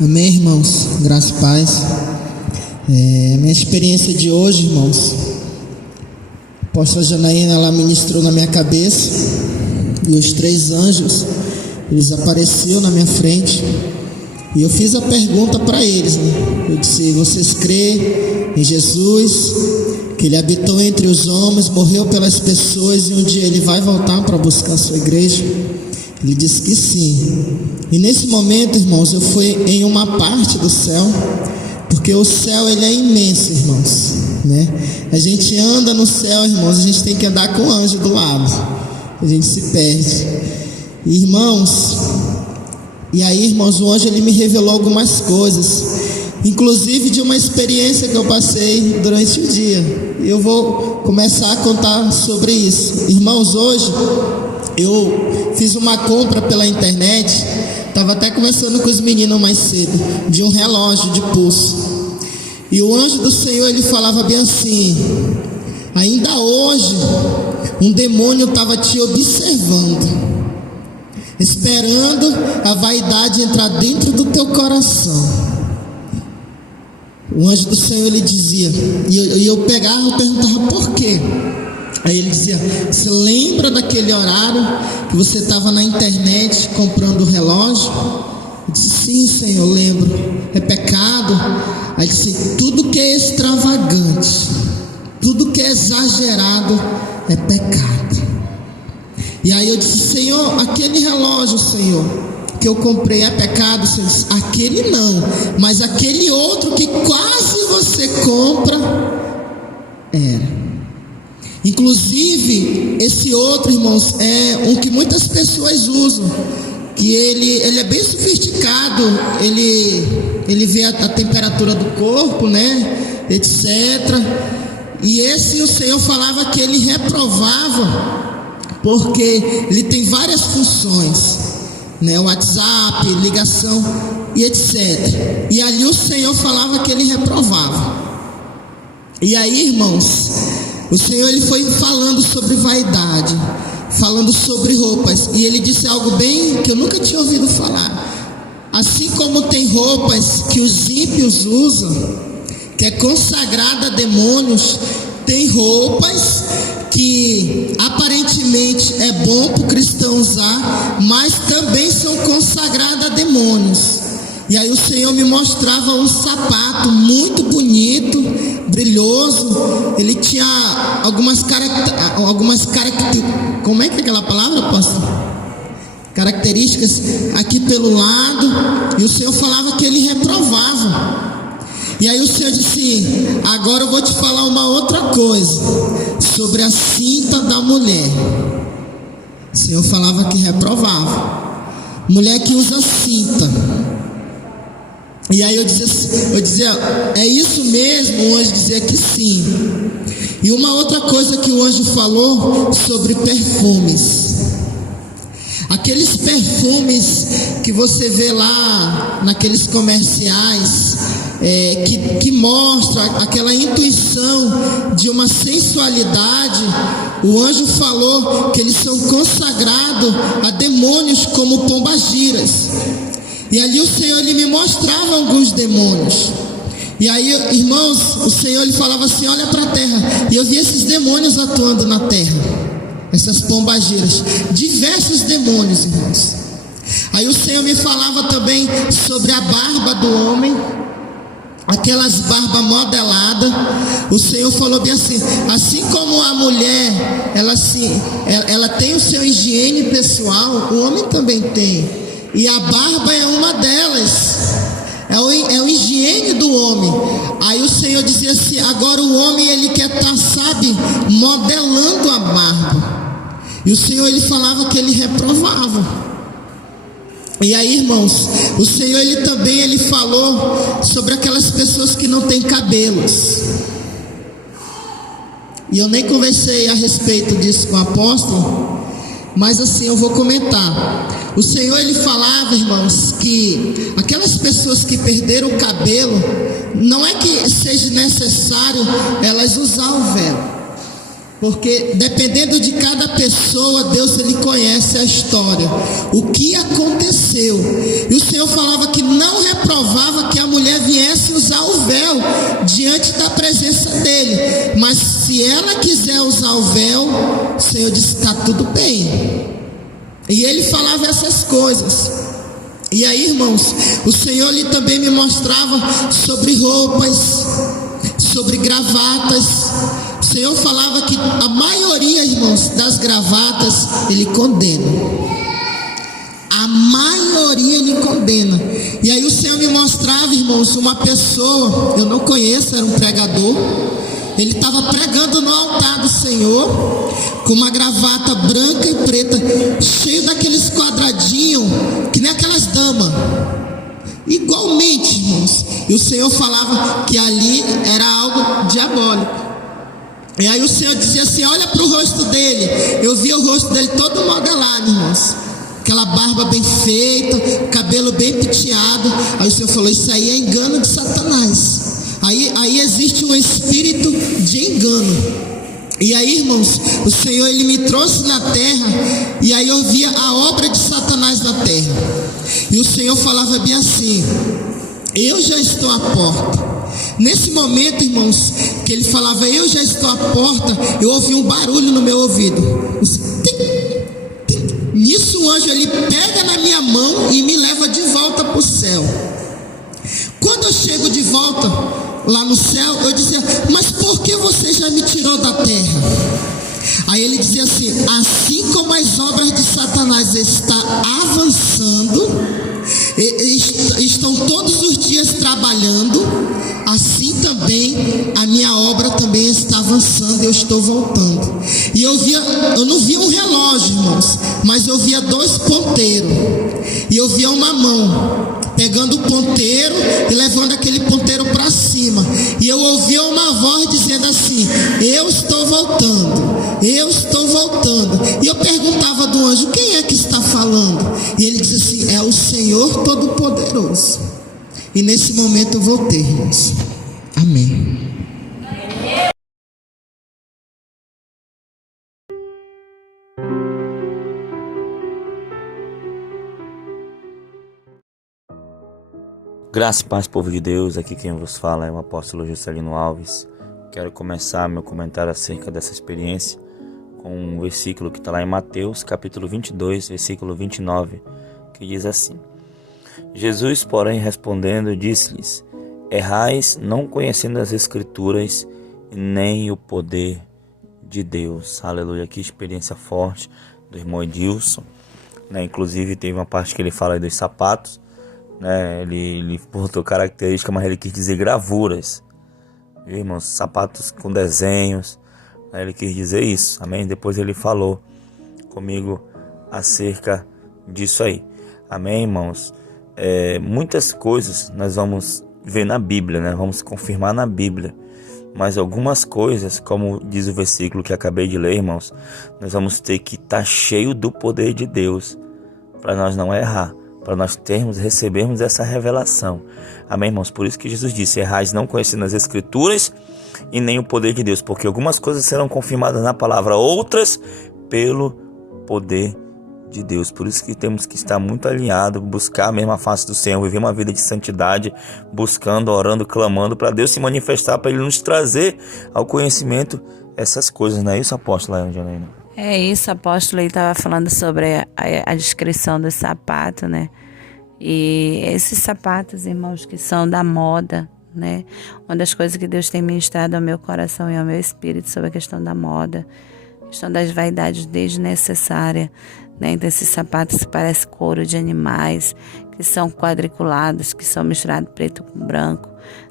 Amém, irmãos? Graça e paz. Minha experiência de hoje, irmãos, a apóstola Janaína, ela ministrou na minha cabeça, e os 3 anjos, eles apareceram na minha frente, e eu fiz a pergunta para eles, né? Eu disse: vocês creem em Jesus, que Ele habitou entre os homens, morreu pelas pessoas, e um dia Ele vai voltar para buscar a sua igreja? Ele disse que sim. E nesse momento, irmãos, eu fui em uma parte do céu, porque o céu ele é imenso, irmãos, né? A gente anda no céu, irmãos, a gente tem que andar com o anjo do lado, a gente se perde. Irmãos, e aí, irmãos, o anjo ele me revelou algumas coisas, inclusive de uma experiência que eu passei durante o dia. Eu vou começar a contar sobre isso. Irmãos, hoje eu fiz uma compra pela internet, estava até conversando com os meninos mais cedo, de um relógio de pulso. E o anjo do Senhor, ele falava bem assim: ainda hoje um demônio estava te observando, esperando a vaidade entrar dentro do teu coração. O anjo do Senhor, ele dizia, e eu pegava e perguntava por quê. Aí ele dizia: você lembra daquele horário que você estava na internet comprando o relógio? Eu disse: sim, Senhor, lembro. É pecado? Aí ele disse: tudo que é extravagante, tudo que é exagerado é pecado. E aí eu disse: Senhor, aquele relógio, Senhor, que eu comprei é pecado? Senhor disse: aquele não, mas aquele outro que quase você compra era. Inclusive, esse outro, irmãos, é um que muitas pessoas usam, que ele é bem sofisticado, ele vê a temperatura do corpo, né, etc. E esse o Senhor falava que ele reprovava, porque ele tem várias funções, né, WhatsApp, ligação e etc. E ali o Senhor falava que ele reprovava. E aí, irmãos, o Senhor ele foi falando sobre vaidade, falando sobre roupas, e ele disse algo bem que eu nunca tinha ouvido falar. Assim como tem roupas que os ímpios usam, que é consagrada a demônios, tem roupas que aparentemente é bom para o cristão usar, mas também são consagradas a demônios. E aí o Senhor me mostrava um sapato muito bonito, brilhoso. Ele tinha algumas características. Como é que é aquela palavra, pastor? Características aqui pelo lado. E o Senhor falava que ele reprovava. E aí o Senhor disse: agora eu vou te falar uma outra coisa sobre a cinta da mulher. O Senhor falava que reprovava. Mulher que usa cinta. E aí eu dizia: é isso mesmo? O anjo dizia que sim. E uma outra coisa que o anjo falou sobre perfumes. Aqueles perfumes que você vê lá naqueles comerciais, que mostra aquela intuição de uma sensualidade. O anjo falou que eles são consagrados a demônios como pombagiras. E ali o Senhor ele me mostrava alguns demônios. E aí, irmãos, o Senhor ele falava assim: olha para a terra. E eu vi esses demônios atuando na terra, essas pombagiras, diversos demônios, irmãos. Aí o Senhor me falava também sobre a barba do homem, aquelas barbas modeladas. O Senhor falou bem assim: assim como a mulher ela tem o seu higiene pessoal, o homem também tem. E a barba é uma delas, é o higiene do homem. Aí o Senhor dizia assim: agora o homem ele quer estar, sabe, modelando a barba. E o Senhor ele falava que ele reprovava. E aí, irmãos, o Senhor ele falou sobre aquelas pessoas que não têm cabelos. E eu nem conversei a respeito disso com o apóstolo, mas assim eu vou comentar. O Senhor ele falava, irmãos, que aquelas pessoas que perderam o cabelo, não é que seja necessário elas usar o véu, porque dependendo de cada pessoa, Deus ele conhece a história, o que aconteceu aconteceu. E o Senhor falava que não reprovava que a mulher viesse usar o véu diante da presença dele. Mas se ela quiser usar o véu, o Senhor disse: está tudo bem. E ele falava essas coisas. E aí, irmãos, o Senhor ele também me mostrava sobre roupas, sobre gravatas. O Senhor falava que a maioria, irmãos, das gravatas ele condena. A maioria ele condena. E aí o Senhor me mostrava, irmãos, uma pessoa, eu não conheço, era um pregador. Ele estava pregando no altar do Senhor, com uma gravata branca e preta, cheio daqueles quadradinhos, que nem aquelas damas. Igualmente, irmãos. E o Senhor falava que ali era algo diabólico. E aí o Senhor dizia assim: olha para o rosto dele. Eu via o rosto dele todo modelado, irmãos. Aquela barba bem feita, cabelo bem penteado. Aí o Senhor falou: isso aí é engano de Satanás. Aí existe um espírito de engano. E aí, irmãos, o Senhor ele me trouxe na terra. E aí eu via a obra de Satanás na terra. E o Senhor falava bem assim: eu já estou à porta. Nesse momento, irmãos, que ele falava eu já estou à porta, eu ouvi um barulho no meu ouvido. Nisso o anjo ele pega na minha mão e me leva de volta para o céu. Quando eu chego de volta lá no céu, eu dizia: mas por que você já me tirou da terra? Aí ele dizia assim: assim como as obras de Satanás estão avançando, estão todos os dias trabalhando, assim também a minha obra também está avançando, eu estou voltando. E eu não via um relógio, irmãos, mas eu via 2 ponteiros, e eu via uma mão pegando o ponteiro e levando aquele ponteiro para cima, e eu ouvia uma voz dizendo assim: eu estou voltando, eu estou voltando. E eu perguntava do anjo: quem é que está falando? E ele disse assim: é o Senhor Todo-Poderoso. E nesse momento eu voltei, irmãos. Amém. Graça e paz, povo de Deus. Aqui quem vos fala é o apóstolo Juscelino Alves. Quero começar meu comentário acerca dessa experiência com um versículo que está lá em Mateus, capítulo 22, versículo 29, que diz assim: Jesus, porém, respondendo, disse-lhes: errais, não conhecendo as Escrituras e nem o poder de Deus. Aleluia. Que experiência forte do irmão Edilson, né? Inclusive teve uma parte que ele fala aí dos sapatos, né? Ele botou característica, mas ele quis dizer gravuras, viu, irmãos? Sapatos com desenhos, né? Ele quis dizer isso, amém? Depois ele falou comigo acerca disso aí, amém, irmãos? Muitas coisas nós vamos ver na Bíblia, né? Vamos confirmar na Bíblia, mas algumas coisas, como diz o versículo que acabei de ler, irmãos, nós vamos ter que estar cheio do poder de Deus para nós não errar, para nós recebermos essa revelação, amém, irmãos? Por isso que Jesus disse: errais não conhecendo as Escrituras e nem o poder de Deus, porque algumas coisas serão confirmadas na palavra, outras pelo poder de Deus. Por isso que temos que estar muito alinhados, buscar a mesma face do Senhor, viver uma vida de santidade, buscando, orando, clamando para Deus se manifestar, para Ele nos trazer ao conhecimento essas coisas, não é isso, apóstolo Janaína? É isso, apóstolo. Ele estava falando sobre a descrição do sapato, né? E esses sapatos, irmãos, que são da moda, né? Uma das coisas que Deus tem ministrado ao meu coração e ao meu espírito sobre a questão da moda, a questão das vaidades desnecessárias, né? Então, esses sapatos que parecem couro de animais, que são quadriculados, que são misturados preto com branco,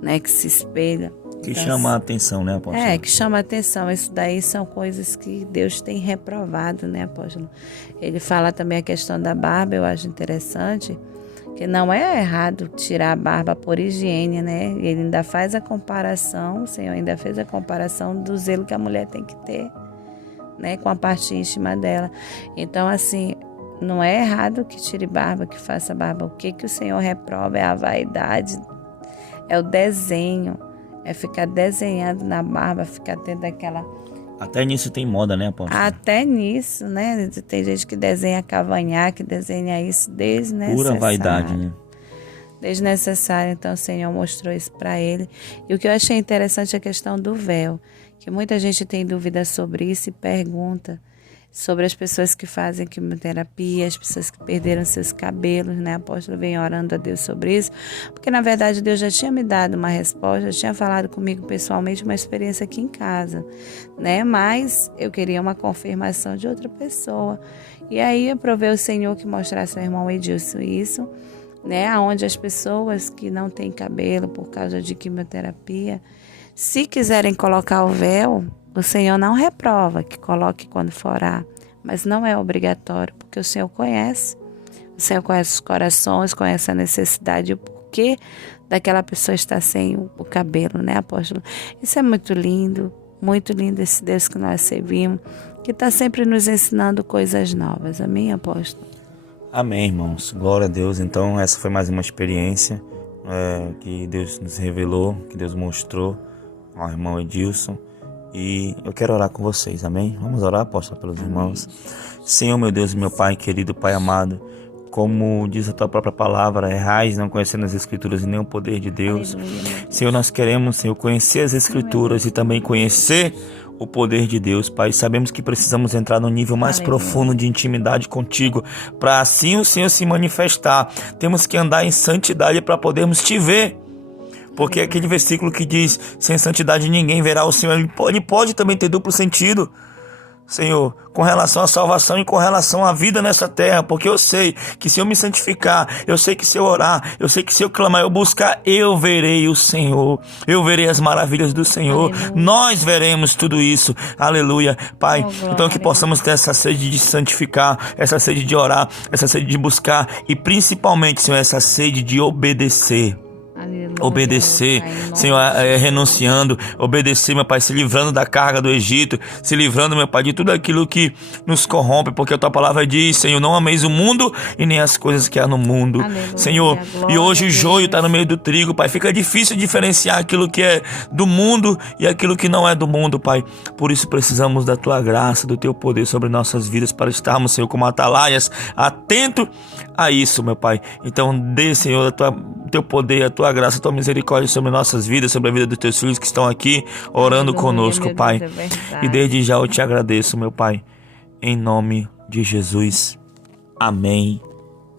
né? Que se espelha. Que então, chama a atenção, né, apóstolo? que chama a atenção. Isso daí são coisas que Deus tem reprovado, né, apóstolo? Ele fala também a questão da barba, eu acho interessante, que não é errado tirar a barba por higiene, né? Ele ainda faz a comparação, o Senhor ainda fez a comparação do zelo que a mulher tem que ter, né, com a parte íntima dela. Então, assim, não é errado que tire barba, que faça barba. O que o Senhor reprova é a vaidade, é o desenho, é ficar desenhando na barba, ficar tendo Até nisso tem moda, né, apóstolo? Até nisso, né? Tem gente que desenha cavanhaque, que desenha isso desnecessário. Pura vaidade, né? Desnecessário. Então o Senhor mostrou isso para ele. E o que eu achei interessante é a questão do véu, que muita gente tem dúvidas sobre isso e pergunta sobre as pessoas que fazem quimioterapia, as pessoas que perderam seus cabelos, né? O apóstolo vem orando a Deus sobre isso, porque na verdade Deus já tinha me dado uma resposta, já tinha falado comigo pessoalmente, uma experiência aqui em casa, né? Mas eu queria uma confirmação de outra pessoa. E aí eu provei o Senhor que mostrasse ao irmão Edilson isso, né? Onde as pessoas que não têm cabelo por causa de quimioterapia, se quiserem colocar o véu, o Senhor não reprova que coloque quando for orar, mas não é obrigatório, porque o Senhor conhece. O Senhor conhece os corações, conhece a necessidade e o porquê daquela pessoa estar sem o cabelo, né, apóstolo? Isso é muito lindo esse Deus que nós servimos, que está sempre nos ensinando coisas novas. Amém, apóstolo? Amém, irmãos. Glória a Deus. Então, essa foi mais uma experiência que Deus nos revelou, que Deus mostrou ao irmão Edilson. E eu quero orar com vocês, amém? Vamos orar, apóstolo, pelos irmãos. Senhor, meu Deus, meu Pai querido, Pai amado, como diz a Tua própria palavra, errais não conhecendo as Escrituras e nem o poder de Deus. Senhor, nós queremos, Senhor, conhecer as Escrituras e também conhecer o poder de Deus, Pai. Sabemos que precisamos entrar num nível mais profundo de intimidade contigo, para assim o Senhor se manifestar. Temos que andar em santidade para podermos te ver. Porque aquele versículo que diz, sem santidade ninguém verá o Senhor, ele pode também ter duplo sentido, Senhor, com relação à salvação e com relação à vida nessa terra, porque eu sei que se eu me santificar, eu sei que se eu orar, eu sei que se eu clamar, eu buscar, eu verei o Senhor, eu verei as maravilhas do Senhor, aleluia. Nós veremos tudo isso, aleluia, Pai. Então que possamos ter essa sede de santificar, essa sede de orar, essa sede de buscar e principalmente, Senhor, essa sede de obedecer. Aleluia, obedecer, Pai, Senhor, renunciando, obedecer, meu Pai, se livrando da carga do Egito, se livrando, meu Pai, de tudo aquilo que nos corrompe, porque a Tua palavra diz, Senhor, não ameis o mundo e nem as coisas que há no mundo, aleluia, Senhor, e hoje o joio está no meio do trigo, Pai, fica difícil diferenciar aquilo que é do mundo e aquilo que não é do mundo, Pai, por isso precisamos da Tua graça, do Teu poder sobre nossas vidas, para estarmos, Senhor, como atalaias, atento a isso, meu Pai. Então dê, Senhor, o Teu poder, a Tua graça, a Tua misericórdia sobre nossas vidas, sobre a vida dos Teus filhos que estão aqui orando conosco, Pai. E desde já eu te agradeço, meu Pai, em nome de Jesus. Amém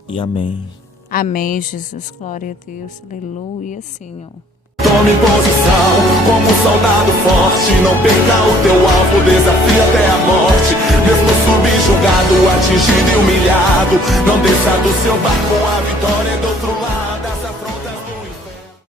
e amém. Amém, Jesus. Glória a Deus. Aleluia, Senhor. Tome posição como um soldado forte. Não perca o teu alvo, desafia até a morte. Mesmo subjugado, atingido e humilhado, não desça do seu barco, a vitória é do outro lado.